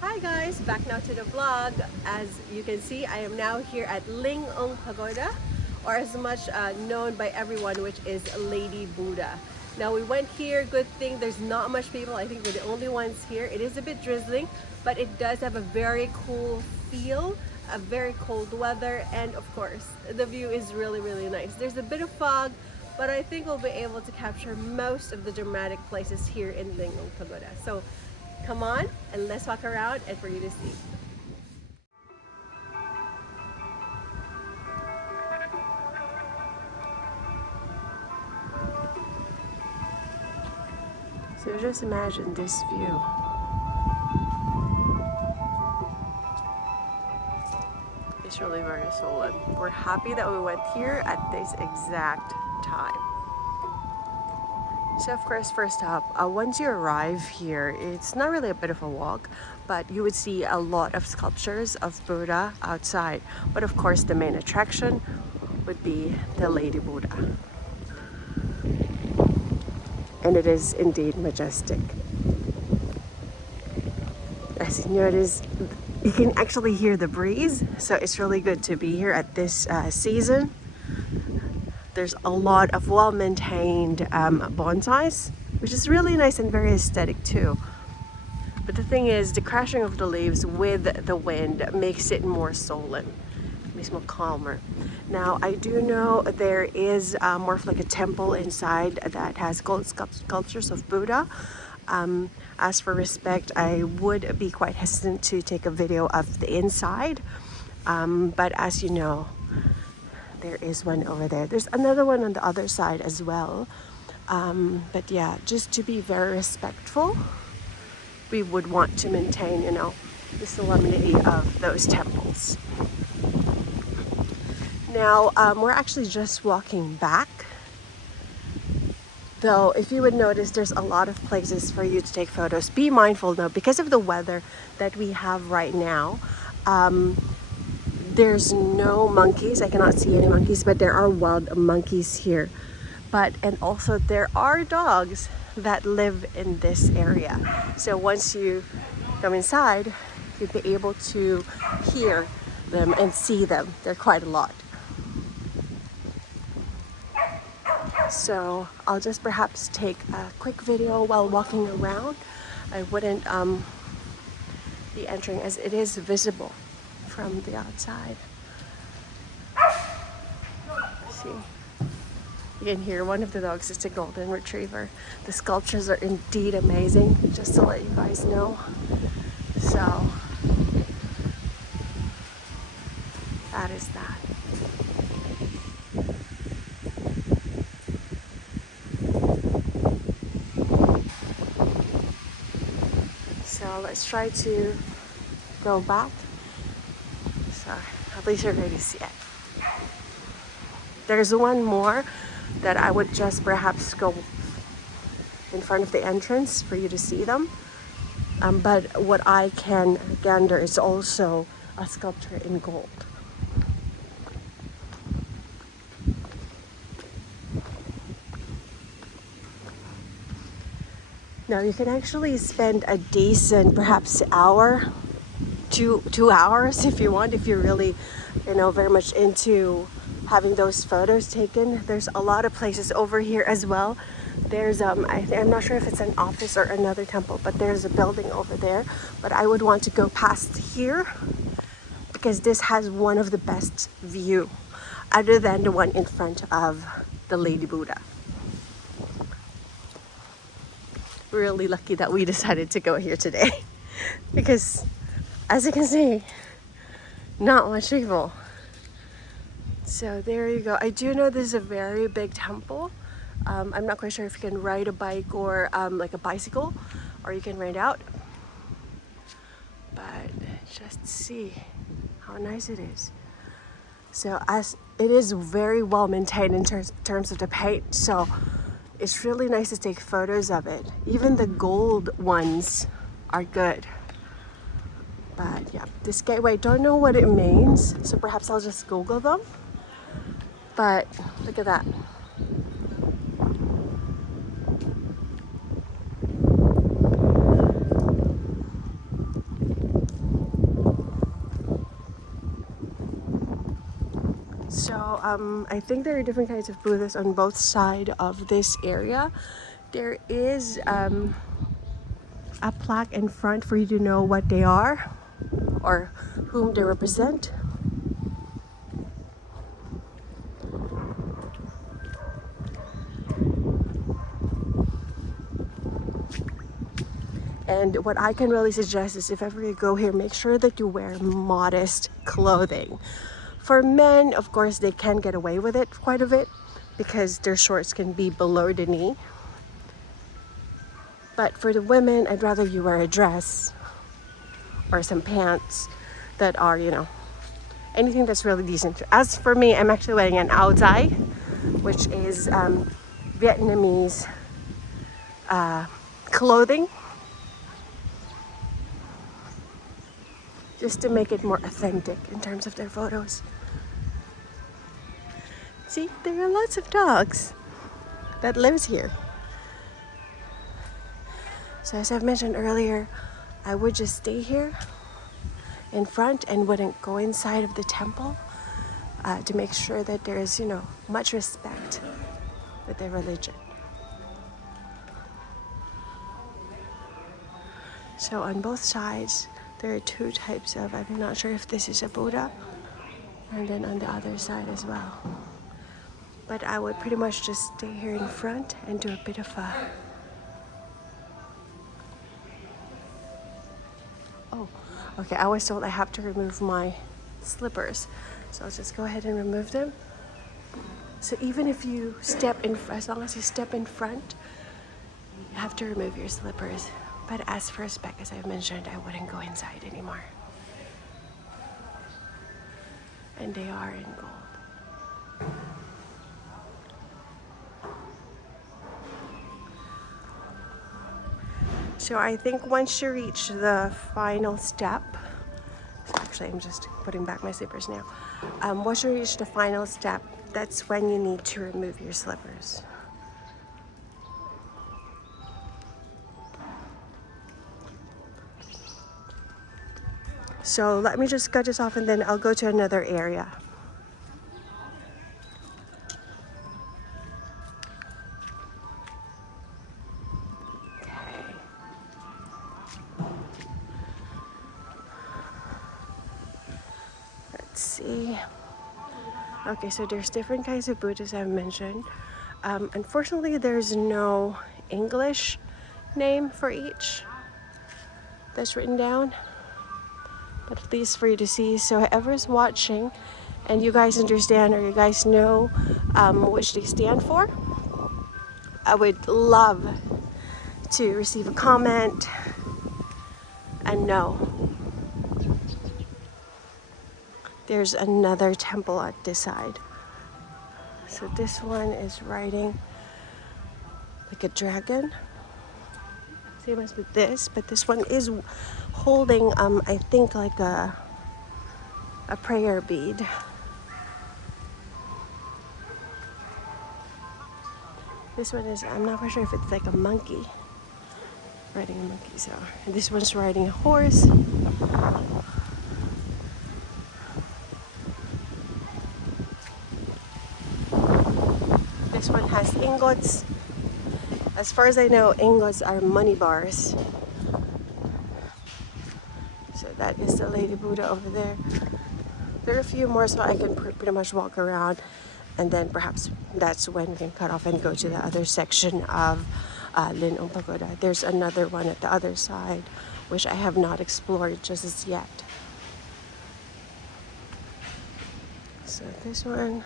Hi guys, back now to the vlog. As you can see, I am now here at Linh Ung Pagoda, or as much known by everyone, which is Lady Buddha. Now we went here, good thing there's not much people. I think we're the only ones here. It is a bit drizzling, but it does have a very cool feel, a very cold weather, and of course, the view is really nice. There's a bit of fog, but I think we'll be able to capture most of the dramatic places here in Linh Ung Pagoda. So come on and let's walk around and for you to see. So just imagine this view. It's really very solemn. We're happy that we went here at this exact time. So of course, first up, once you arrive here, it's not really a bit of a walk, but you would see a lot of sculptures of Buddha outside. But of course, the main attraction would be the Lady Buddha. And it is indeed majestic. As you notice, you can actually hear the breeze, so it's really good to be here at this season. There's a lot of well-maintained bonsais, which is really nice and very aesthetic too. But the thing is, the crashing of the leaves with the wind makes it more solemn, makes it more calmer. Now, I do know there is more of like a temple inside that has gold sculptures of Buddha. As for respect, I would be quite hesitant to take a video of the inside. But as you know, there is one over there. There's another one on the other side as well. But yeah, just to be very respectful, we would want to maintain, you know, the solemnity of those temples. Now, we're actually just walking back. Though, if you would notice, there's a lot of places for you to take photos. Be mindful though, because of the weather that we have right now, there's no monkeys. I cannot see any monkeys, but there are wild monkeys here. And also there are dogs that live in this area. So once you come inside, you'll be able to hear them and see them. They're quite a lot. So I'll just perhaps take a quick video while walking around. I wouldn't be entering as it is visible from the outside. See, you can hear one of the dogs. It's a golden retriever. The sculptures are indeed amazing, just to let you guys know. So that is that. So let's try to go back. So at least you're ready to see it. There's one more that I would just perhaps go in front of the entrance for you to see them. But what I can gander is also a sculpture in gold. Now you can actually spend a decent, perhaps hour, two hours if you want, if you're really, you know, very much into having those photos taken. There's a lot of places over here as well. There's I'm not sure if it's an office or another temple, but there's a building over there. But I would want to go past here because this has one of the best view, other than the one in front of the Lady Buddha. Really lucky that we decided to go here today because, as you can see, not much people. So there you go. I do know this is a very big temple. I'm not quite sure if you can ride a bike or like a bicycle, or you can rent out. But just see how nice it is. So as it is very well maintained in terms of the paint, so it's really nice to take photos of it. Even the gold ones are good. But yeah, this gateway, don't know what it means, so perhaps I'll just Google them. But look at that. So I think there are different kinds of Buddhas on both sides of this area. There is a plaque in front for you to know what they are or whom they represent. And what I can really suggest is if ever you go here, make sure that you wear modest clothing. For men, of course, they can get away with it quite a bit because their shorts can be below the knee. But for the women, I'd rather you wear a dress or some pants that are, you know, anything that's really decent. As for me, I'm actually wearing an áo dai, which is Vietnamese clothing, just to make it more authentic in terms of their photos. See, there are lots of dogs that lives here. So as I've mentioned earlier, I would just stay here in front and wouldn't go inside of the temple to make sure that there is, you know, much respect with their religion. So on both sides, there are two types of, I'm not sure if this is a Buddha, and then on the other side as well. But I would pretty much just stay here in front and do a bit of a... Oh, okay, I was told I have to remove my slippers. So I'll just go ahead and remove them. So even if you step in, as long as you step in front, you have to remove your slippers. But as for respect, as I've mentioned, I wouldn't go inside anymore. And they are in gold. So I think once you reach the final step, actually I'm just putting back my slippers now. Once you reach the final step, that's when you need to remove your slippers. So let me just cut this off and then I'll go to another area. See. Okay, so there's different kinds of Buddhas I've mentioned. Unfortunately, there's no English name for each that's written down, but at least for you to see. So whoever's watching and you guys understand or you guys know which they stand for, I would love to receive a comment and know. There's another temple at this side. So this one is riding like a dragon. Same as with this, but this one is holding, I think like a prayer bead. This one is, I'm not quite sure if it's like a monkey. Riding a monkey, so. And this one's riding a horse. This one has ingots. As far as I know, ingots are money bars. So that is the Lady Buddha over there. There are a few more, so I can pretty much walk around, and then perhaps that's when we can cut off and go to the other section of Linh Ung Pagoda. There's another one at the other side, which I have not explored just as yet. So this one.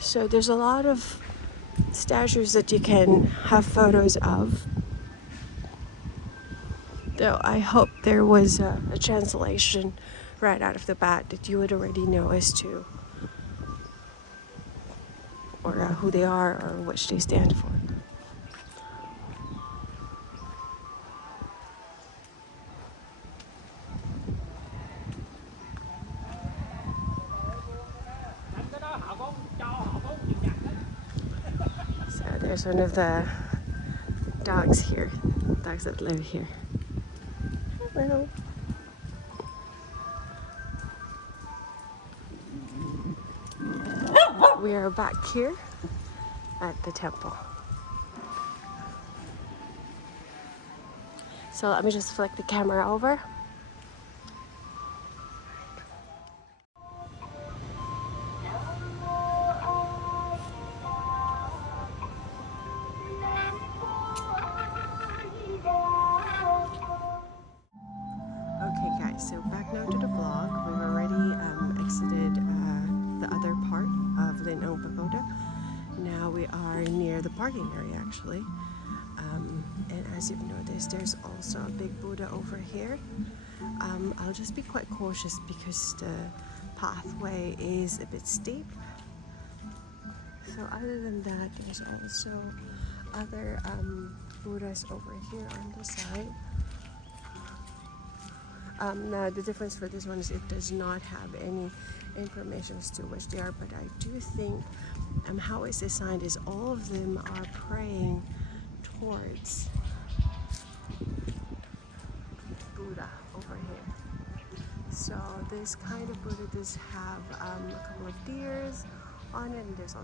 So there's a lot of statues that you can have photos of. Though I hope there was a translation right out of the bat that you would already know as to or who they are or which they stand for. There's one of the dogs here, dogs that live here. Hello. We are back here at the temple. So let me just flick the camera over. Okay guys, so back now to the vlog. We've already exited the other part of Linh Ung Pagoda. Now we are near the parking area actually. And as you've noticed, there's also a big Buddha over here. I'll just be quite cautious because the pathway is a bit steep. So other than that, there's also other Buddhas over here on the side. Now the difference for this one is it does not have any information as to which they are, but I do think how it's designed is all of them are praying towards Buddha over here. So this kind of Buddha does have a couple of deers on it, and there's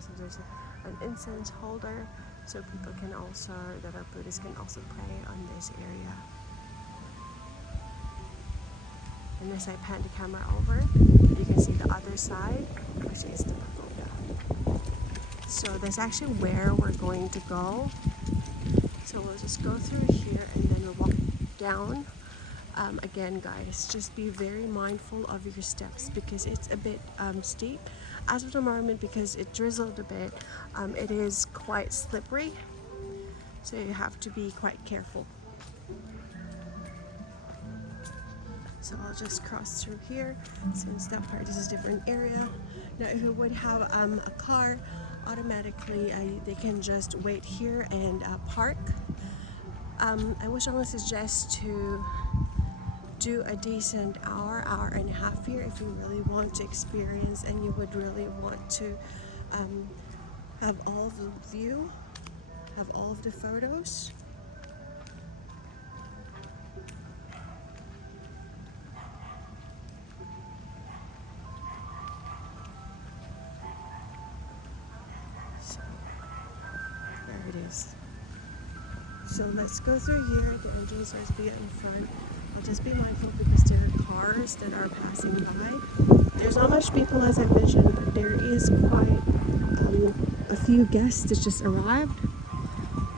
an incense holder, so people can also, that are Buddhists, can also pray on this area. And as I pan the camera over, you can see the other side, which is the pagoda. So that's actually where we're going to go. So we'll just go through here and then we'll walk down. Again guys, just be very mindful of your steps because it's a bit steep. As of the moment, because it drizzled a bit, it is quite slippery. So you have to be quite careful. So I'll just cross through here since that part is a different area. Now if you would have a car, automatically they can just wait here and park. I would strongly suggest to do a decent hour and a half here if you really want to experience and you would really want to have all of the view, have all of the photos. So let's go through here. The entrance is be in front. I'll just be mindful because there are cars that are passing by. There's not much people as I mentioned, but there is quite a few guests that just arrived.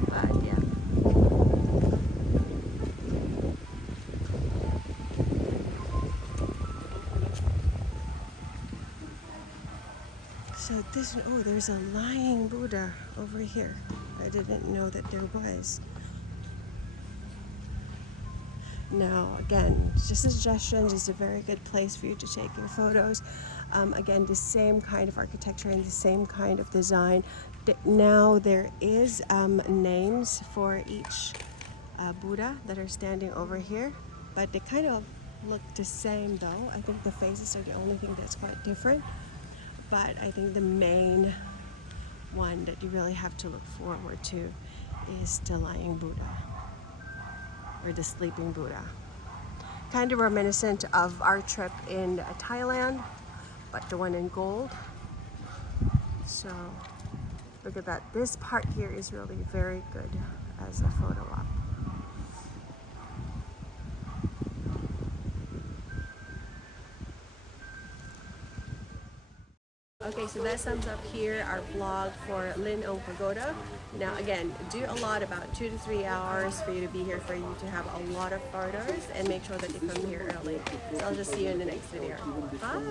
But yeah. So this, oh, there's a lying Buddha over here. I didn't know that there was. Now, again, just a suggestion, just a very good place for you to take your photos. Again, the same kind of architecture and the same kind of design. Now there is names for each Buddha that are standing over here, but they kind of look the same though. I think the faces are the only thing that's quite different. But I think the main one that you really have to look forward to is the lying Buddha. Or the sleeping Buddha. Kind of reminiscent of our trip in Thailand, but the one in gold. So look at that. This part here is really very good as a photo op. Okay, so that sums up here our vlog for Linh Ung Pagoda. Now again, do a lot, about 2 to 3 hours for you to be here, for you to have a lot of photos, and make sure that you come here early. So I'll just see you in the next video. Bye!